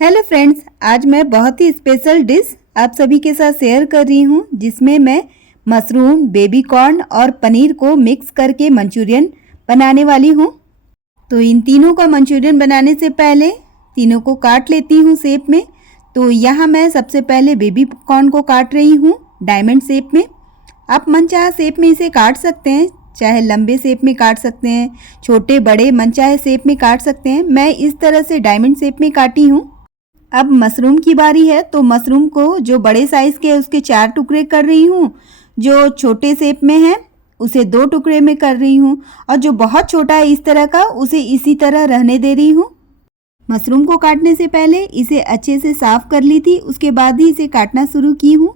Hello friends, आज मैं बहुत ही स्पेशल डिश आप सभी के साथ शेयर कर रही हूँ जिसमें मैं मशरूम, बेबी कॉर्न और पनीर को मिक्स करके मंचूरियन बनाने वाली हूँ। तो इन तीनों का मंचूरियन बनाने से पहले तीनों को काट लेती हूँ शेप में। तो यहाँ मैं सबसे पहले बेबी कॉर्न को काट रही हूँ डायमंड शेप में। आप मनचाहा शेप में इसे काट सकते हैं, चाहे लंबे शेप में काट सकते हैं, छोटे बड़े मनचाहे शेप में काट सकते हैं। मैं इस तरह से डायमंड शेप में काटी हूँ। अब मशरूम की बारी है, तो मशरूम को जो बड़े साइज़ के उसके 4 टुकड़े कर रही हूँ, जो छोटे शेप में है उसे 2 टुकड़े में कर रही हूँ, और जो बहुत छोटा है इस तरह का उसे इसी तरह रहने दे रही हूँ। मशरूम को काटने से पहले इसे अच्छे से साफ़ कर ली थी, उसके बाद ही इसे काटना शुरू की हूँ।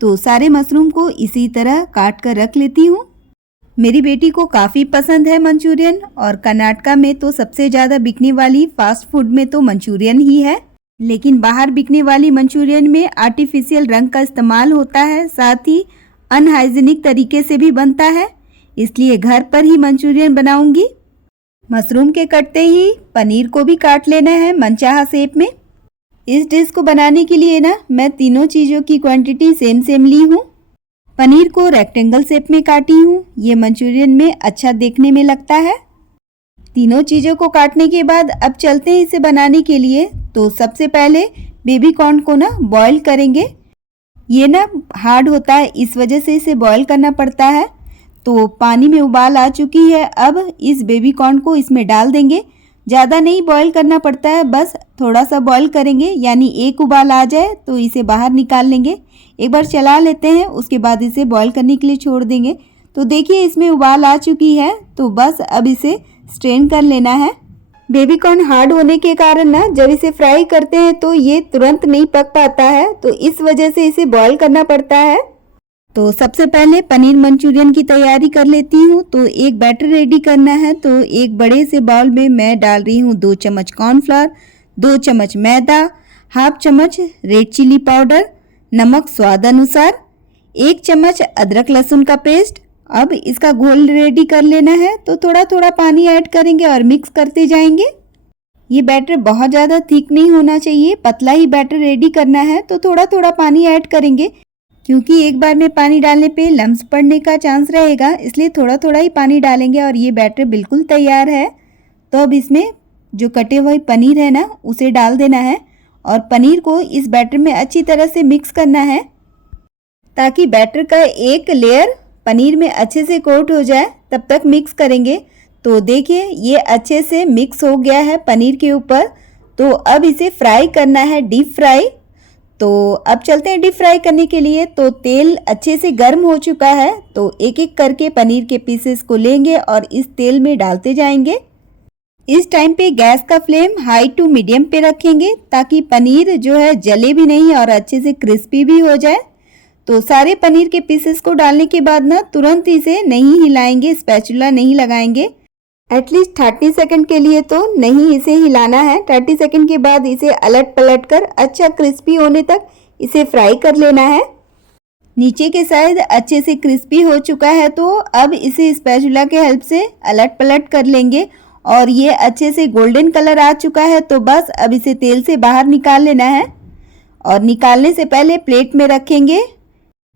तो सारे मशरूम को इसी तरह काट कर रख लेती हूँ। मेरी बेटी को काफ़ी पसंद है मंचूरियन, और कर्नाटका में तो सबसे ज़्यादा बिकने वाली फास्ट फूड में तो मंचूरियन ही है। लेकिन बाहर बिकने वाली मंचूरियन में आर्टिफिशियल रंग का इस्तेमाल होता है, साथ ही अनहाइजीनिक तरीके से भी बनता है, इसलिए घर पर ही मंचूरियन बनाऊंगी। मशरूम के कटते ही पनीर को भी काट लेना है मनचाहा शेप में। इस डिश को बनाने के लिए ना मैं तीनों चीज़ों की क्वांटिटी सेम ली हूँ। पनीर को रेक्टेंगल शेप में काटी हूँ, ये मंचूरियन में अच्छा देखने में लगता है। तीनों चीज़ों को काटने के बाद अब चलते हैं इसे बनाने के लिए। तो सबसे पहले बेबी कॉर्न को ना बॉईल करेंगे। ये ना हार्ड होता है, इस वजह से इसे बॉईल करना पड़ता है। तो पानी में उबाल आ चुकी है, अब इस बेबी कॉर्न को इसमें डाल देंगे। ज़्यादा नहीं बॉईल करना पड़ता है, बस थोड़ा सा बॉईल करेंगे, यानी एक उबाल आ जाए तो इसे बाहर निकाल लेंगे। एक बार चला लेते हैं, उसके बाद इसे बॉईल करने के लिए छोड़ देंगे। तो देखिए इसमें उबाल आ चुकी है, तो बस अब इसे स्ट्रेन कर लेना है। बेबी कॉर्न हार्ड होने के कारण ना जब इसे फ्राई करते हैं तो ये तुरंत नहीं पक पाता है, तो इस वजह से इसे बॉईल करना पड़ता है। तो सबसे पहले पनीर मंचूरियन की तैयारी कर लेती हूँ। तो एक बैटर रेडी करना है। तो एक बड़े से बाउल में मैं डाल रही हूँ 2 चम्मच कॉर्नफ्लावर, 2 चम्मच मैदा, हाफ चम्मच रेड चिली पाउडर, नमक स्वाद अनुसार, 1 चम्मच अदरक लहसुन का पेस्ट। अब इसका घोल रेडी कर लेना है। तो थोड़ा थोड़ा पानी ऐड करेंगे और मिक्स करते जाएंगे। ये बैटर बहुत ज़्यादा थिक नहीं होना चाहिए, पतला ही बैटर रेडी करना है। तो थोड़ा थोड़ा पानी ऐड करेंगे, क्योंकि एक बार में पानी डालने पे लम्स पड़ने का चांस रहेगा, इसलिए थोड़ा थोड़ा ही पानी डालेंगे। और ये बैटर बिल्कुल तैयार है। तो अब इसमें जो कटे हुए पनीर है ना उसे डाल देना है, और पनीर को इस बैटर में अच्छी तरह से मिक्स करना है, ताकि बैटर का एक लेयर पनीर में अच्छे से कोट हो जाए। तब तक मिक्स करेंगे। तो देखिए ये अच्छे से मिक्स हो गया है पनीर के ऊपर। तो अब इसे फ्राई करना है, डीप फ्राई। तो अब चलते हैं डीप फ्राई करने के लिए। तो तेल अच्छे से गर्म हो चुका है, तो एक एक करके पनीर के पीसेस को लेंगे और इस तेल में डालते जाएंगे। इस टाइम पे गैस का फ्लेम हाई टू मीडियम पे रखेंगे, ताकि पनीर जो है जले भी नहीं और अच्छे से क्रिस्पी भी हो जाए। तो सारे पनीर के पीसेस को डालने के बाद ना तुरंत इसे नहीं हिलाएंगे, स्पैचुला नहीं लगाएंगे। एटलीस्ट 30 सेकंड के लिए तो नहीं इसे हिलाना है। 30 सेकंड के बाद इसे अलट पलट कर अच्छा क्रिस्पी होने तक इसे फ्राई कर लेना है। नीचे के साइड अच्छे से क्रिस्पी हो चुका है, तो अब इसे स्पैचुला के हेल्प से अलट पलट कर लेंगे। और ये अच्छे से गोल्डन कलर आ चुका है, तो बस अब इसे तेल से बाहर निकाल लेना है। और निकालने से पहले प्लेट में रखेंगे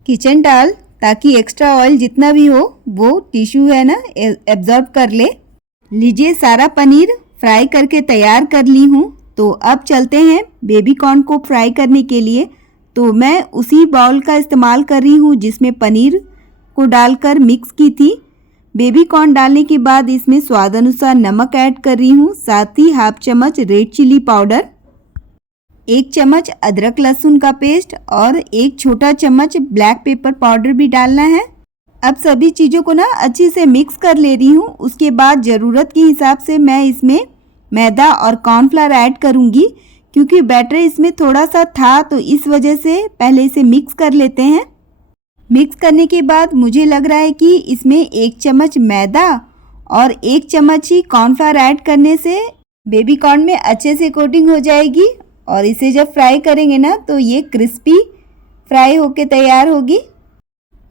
किचन टॉवल, ताकि एक्स्ट्रा ऑयल जितना भी हो वो टिश्यू है ना एब्जॉर्ब कर ले। लीजिए सारा पनीर फ्राई करके तैयार कर ली हूँ। तो अब चलते हैं बेबी कॉर्न को फ्राई करने के लिए। तो मैं उसी बाउल का इस्तेमाल कर रही हूँ जिसमें पनीर को डालकर मिक्स की थी। बेबी कॉर्न डालने के बाद इसमें स्वाद अनुसार नमक ऐड कर रही हूँ, साथ ही हाफ चम्मच रेड चिली पाउडर, 1 चम्मच अदरक लहसुन का पेस्ट और 1 छोटा चम्मच ब्लैक पेपर पाउडर भी डालना है। अब सभी चीज़ों को ना अच्छे से मिक्स कर ले रही हूँ। उसके बाद ज़रूरत के हिसाब से मैं इसमें मैदा और कॉर्नफ्लावर ऐड करूँगी, क्योंकि बैटर इसमें थोड़ा सा था, तो इस वजह से पहले इसे मिक्स कर लेते हैं। मिक्स करने के बाद मुझे लग रहा है कि इसमें 1 चम्मच मैदा और 1 चम्मच ही कॉर्नफ्लावर ऐड करने से बेबी कॉर्न में अच्छे से कोटिंग हो जाएगी, और इसे जब फ्राई करेंगे ना तो ये क्रिस्पी फ्राई होके तैयार होगी।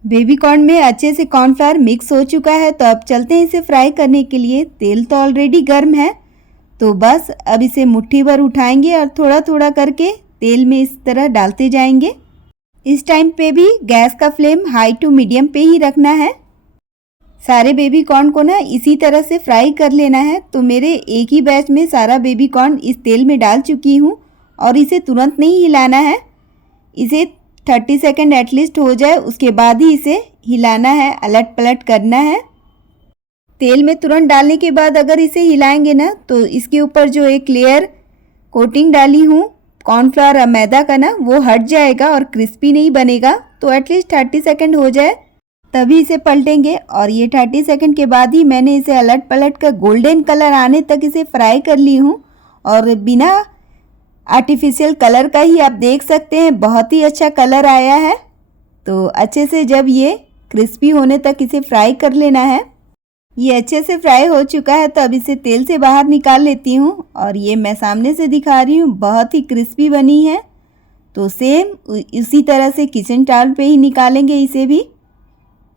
बेबी कॉर्न में अच्छे से कॉर्नफ्लावर मिक्स हो चुका है। तो अब चलते हैं इसे फ्राई करने के लिए। तेल तो ऑलरेडी गर्म है, तो बस अब इसे मुट्ठी भर उठाएंगे और थोड़ा थोड़ा करके तेल में इस तरह डालते जाएंगे। इस टाइम पे भी गैस का फ्लेम हाई टू मीडियम पे ही रखना है। सारे बेबी कॉर्न को ना इसी तरह से फ्राई कर लेना है। तो मेरे एक ही बैच में सारा बेबी कॉर्न इस तेल में डाल चुकी हूँ और इसे तुरंत नहीं हिलाना है। इसे 30 सेकेंड एटलीस्ट हो जाए उसके बाद ही इसे हिलाना है, अलट पलट करना है। तेल में तुरंत डालने के बाद अगर इसे हिलाएंगे ना तो इसके ऊपर जो एक लेयर कोटिंग डाली हूँ कॉर्नफ्लावर और मैदा का ना, वो हट जाएगा और क्रिस्पी नहीं बनेगा। तो एटलीस्ट 30 सेकेंड हो जाए तभी इसे पलटेंगे। और ये 30 सेकेंड के बाद ही मैंने इसे अलट पलट कर गोल्डन कलर आने तक इसे फ्राई कर ली हूँ। और बिना आर्टिफिशियल कलर का ही आप देख सकते हैं बहुत ही अच्छा कलर आया है। तो अच्छे से जब ये क्रिस्पी होने तक इसे फ्राई कर लेना है। ये अच्छे से फ्राई हो चुका है तो अब इसे तेल से बाहर निकाल लेती हूँ। और ये मैं सामने से दिखा रही हूँ, बहुत ही क्रिस्पी बनी है। तो सेम इसी तरह से किचन टॉवल पे ही निकालेंगे इसे भी।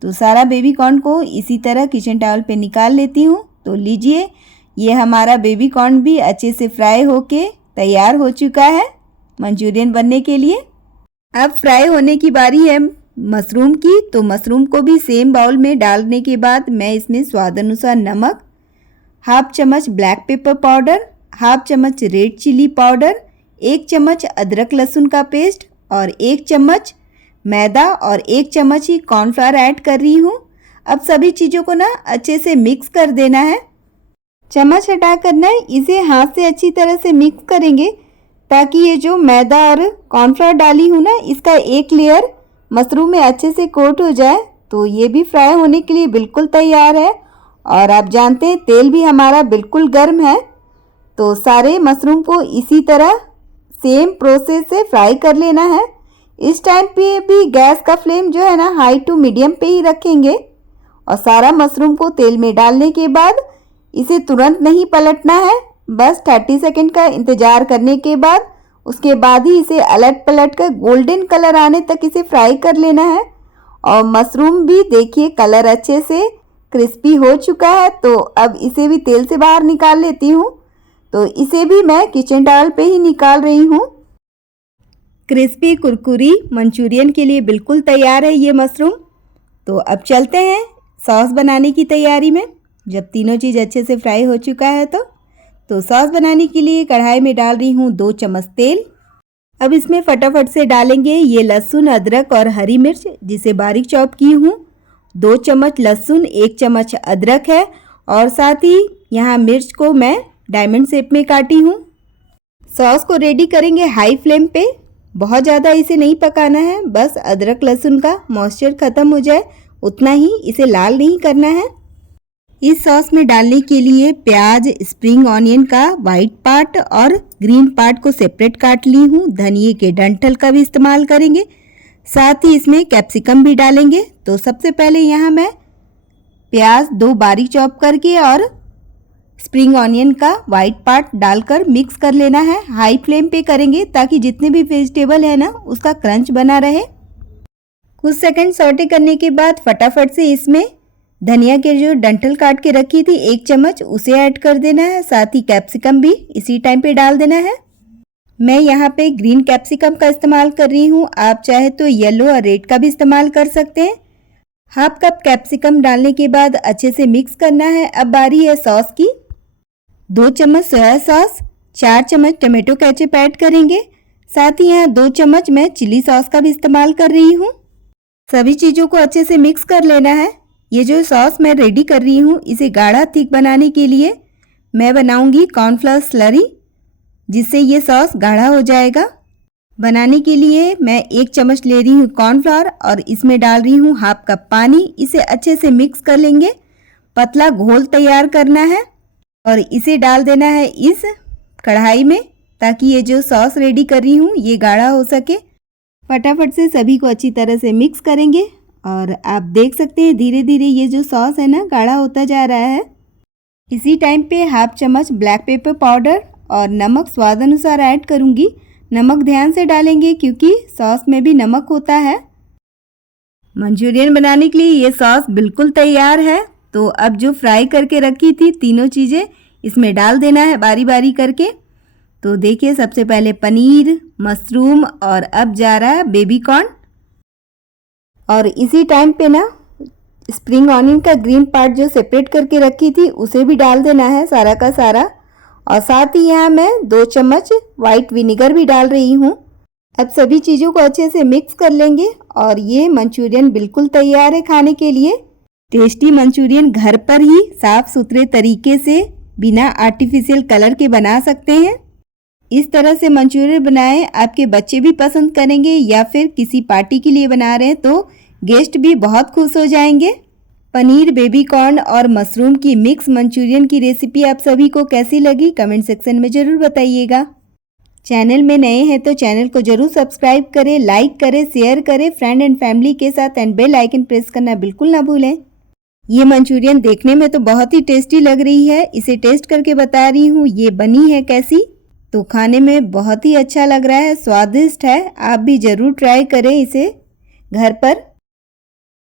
तो सारा बेबी कॉर्न को इसी तरह किचन टॉवल पे निकाल लेती हूँ। तो लीजिए, ये हमारा बेबी कॉर्न भी अच्छे से फ्राई होके तैयार हो चुका है मंचूरियन बनने के लिए। अब फ्राई होने की बारी है मशरूम की। तो मशरूम को भी सेम बाउल में डालने के बाद मैं इसमें स्वाद अनुसार नमक, हाफ चम्मच ब्लैक पेपर पाउडर, हाफ चम्मच रेड चिली पाउडर, 1 चम्मच अदरक लहसुन का पेस्ट और 1 चम्मच मैदा और 1 चम्मच ही कॉर्नफ्लावर ऐड कर रही हूँ। अब सभी चीज़ों को ना अच्छे से मिक्स कर देना है। चम्मच हटा करना है, इसे हाथ से अच्छी तरह से मिक्स करेंगे ताकि ये जो मैदा और कॉर्नफ्लावर डाली हूँ ना, इसका एक लेयर मशरूम में अच्छे से कोट हो जाए। तो ये भी फ्राई होने के लिए बिल्कुल तैयार है। और आप जानते हैं तेल भी हमारा बिल्कुल गर्म है। तो सारे मशरूम को इसी तरह सेम प्रोसेस से फ्राई कर लेना है। इस टाइम पे भी गैस का फ्लेम जो है ना हाई टू मीडियम पे ही रखेंगे। और सारा मशरूम को तेल में डालने के बाद इसे तुरंत नहीं पलटना है, बस 30 सेकेंड का इंतज़ार करने के बाद उसके बाद ही इसे अलट पलट कर गोल्डन कलर आने तक इसे फ्राई कर लेना है। और मशरूम भी देखिए कलर अच्छे से क्रिस्पी हो चुका है। तो अब इसे भी तेल से बाहर निकाल लेती हूँ। तो इसे भी मैं किचन टॉवल पे ही निकाल रही हूँ। क्रिस्पी कुरकुरी मंचूरियन के लिए बिल्कुल तैयार है ये मशरूम। तो अब चलते हैं सॉस बनाने की तैयारी में। जब तीनों चीज़ अच्छे से फ्राई हो चुका है तो सॉस बनाने के लिए कढ़ाई में डाल रही हूँ 2 चम्मच तेल। अब इसमें फटाफट से डालेंगे ये लहसुन, अदरक और हरी मिर्च जिसे बारीक चॉप की हूँ। 2 चम्मच लहसुन, 1 चम्मच अदरक है और साथ ही यहाँ मिर्च को मैं डायमंड शेप में काटी हूँ। सॉस को रेडी करेंगे हाई फ्लेम पे। बहुत ज़्यादा इसे नहीं पकाना है, बस अदरक लहसुन का मॉइस्चर ख़त्म हो जाए उतना ही, इसे लाल नहीं करना है। इस सॉस में डालने के लिए प्याज, स्प्रिंग ऑनियन का वाइट पार्ट और ग्रीन पार्ट को सेपरेट काट ली हूँ। धनिए के डंठल का भी इस्तेमाल करेंगे, साथ ही इसमें कैप्सिकम भी डालेंगे। तो सबसे पहले यहाँ मैं प्याज 2 बारीक चॉप करके और स्प्रिंग ऑनियन का वाइट पार्ट डालकर मिक्स कर लेना है। हाई फ्लेम पे करेंगे ताकि जितने भी वेजिटेबल है ना उसका क्रंच बना रहे। कुछ सेकंड सौटे करने के बाद फटाफट से इसमें धनिया के जो डंठल काट के रखी थी 1 चम्मच उसे ऐड कर देना है। साथ ही कैप्सिकम भी इसी टाइम पे डाल देना है। मैं यहाँ पे ग्रीन कैप्सिकम का इस्तेमाल कर रही हूँ, आप चाहे तो येलो और रेड का भी इस्तेमाल कर सकते हैं। हाफ कप कैप्सिकम डालने के बाद अच्छे से मिक्स करना है। अब बारी है सॉस की। 2 चम्मच सोया सॉस, 4 चम्मच टमाटो केचप ऐड करेंगे। साथ ही यहाँ 2 चम्मच मैं चिली सॉस का भी इस्तेमाल कर रही हूँ। सभी चीज़ों को अच्छे से मिक्स कर लेना है। ये जो सॉस मैं रेडी कर रही हूँ इसे गाढ़ा थिक बनाने के लिए मैं बनाऊंगी कॉर्नफ्लावर स्लरी, जिससे ये सॉस गाढ़ा हो जाएगा। बनाने के लिए मैं 1 चम्मच ले रही हूँ कॉर्नफ्लावर और इसमें डाल रही हूँ हाफ कप पानी। इसे अच्छे से मिक्स कर लेंगे। पतला घोल तैयार करना है और इसे डाल देना है इस कढ़ाई में ताकि ये जो सॉस रेडी कर रही हूँ ये गाढ़ा हो सके। फटाफट से सभी को अच्छी तरह से मिक्स करेंगे और आप देख सकते हैं धीरे धीरे ये जो सॉस है ना गाढ़ा होता जा रहा है। इसी टाइम पे हाफ चम्मच ब्लैक पेपर पाउडर और नमक स्वाद अनुसार ऐड करूँगी। नमक ध्यान से डालेंगे क्योंकि सॉस में भी नमक होता है। मंचूरियन बनाने के लिए ये सॉस बिल्कुल तैयार है। तो अब जो फ्राई करके रखी थी तीनों चीज़ें इसमें डाल देना है बारी बारी करके। तो देखिए सबसे पहले पनीर, मशरूम और अब जा रहा है बेबी कॉर्न। और इसी टाइम पे ना स्प्रिंग ऑनियन का ग्रीन पार्ट जो सेपरेट करके रखी थी उसे भी डाल देना है सारा का सारा। और साथ ही यहाँ मैं 2 चम्मच वाइट विनेगर भी डाल रही हूँ। अब सभी चीज़ों को अच्छे से मिक्स कर लेंगे और ये मंचूरियन बिल्कुल तैयार है खाने के लिए। टेस्टी मंचूरियन घर पर ही साफ सुथरे तरीके से बिना आर्टिफिशियल कलर के बना सकते हैं। इस तरह से मंचूरियन बनाएं, आपके बच्चे भी पसंद करेंगे या फिर किसी पार्टी के लिए बना रहे हैं तो गेस्ट भी बहुत खुश हो जाएंगे। पनीर, बेबी कॉर्न और मशरूम की मिक्स मंचूरियन की रेसिपी आप सभी को कैसी लगी कमेंट सेक्शन में ज़रूर बताइएगा। चैनल में नए हैं तो चैनल को जरूर सब्सक्राइब करें, लाइक करें, शेयर करें फ्रेंड एंड फैमिली के साथ एंड बेल आइकन प्रेस करना बिल्कुल ना भूलें। ये मंचूरियन देखने में तो बहुत ही टेस्टी लग रही है, इसे टेस्ट करके बता रही हूँ ये बनी है कैसी। तो खाने में बहुत ही अच्छा लग रहा है, स्वादिष्ट है। आप भी ज़रूर ट्राई करें इसे घर पर।